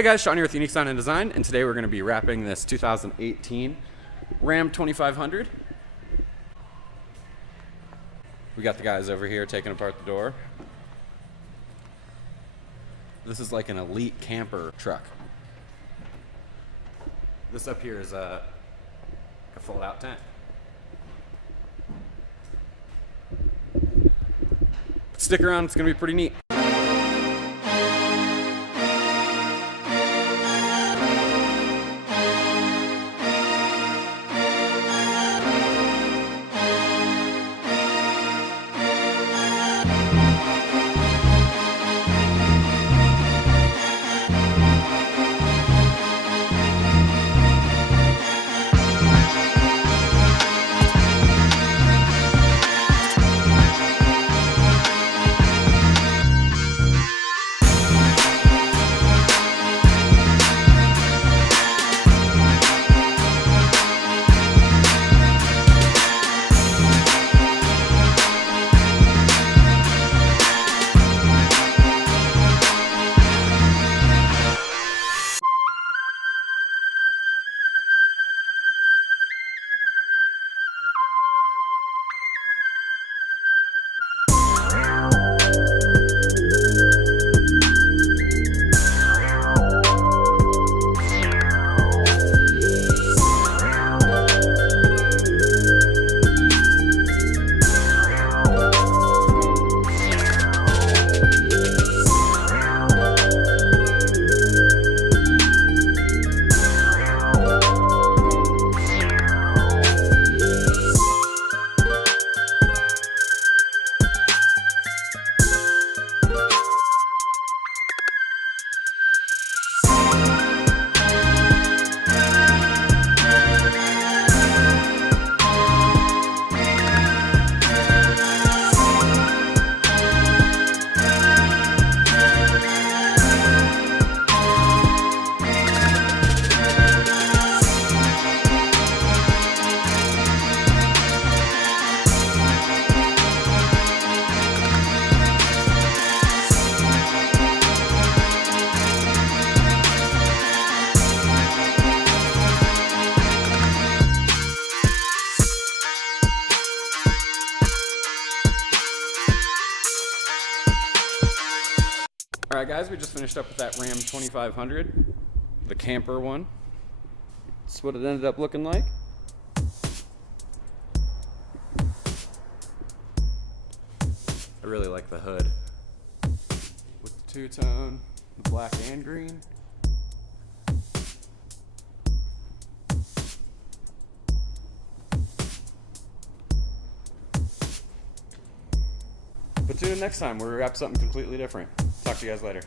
Hey guys, Shawn here with Unique Sound and Design, and today we're going to be wrapping this 2018 Ram 2500. We got the guys over here taking apart the door. This is like an elite camper truck. This up here is a fold-out tent. Stick around, it's going to be pretty neat. Alright guys, we just finished up with that Ram 2500, the camper one. That's what it ended up looking like. I really like the hood with the two-tone, the black and green. But tune in next time where we wrap something completely different. Talk to you guys later.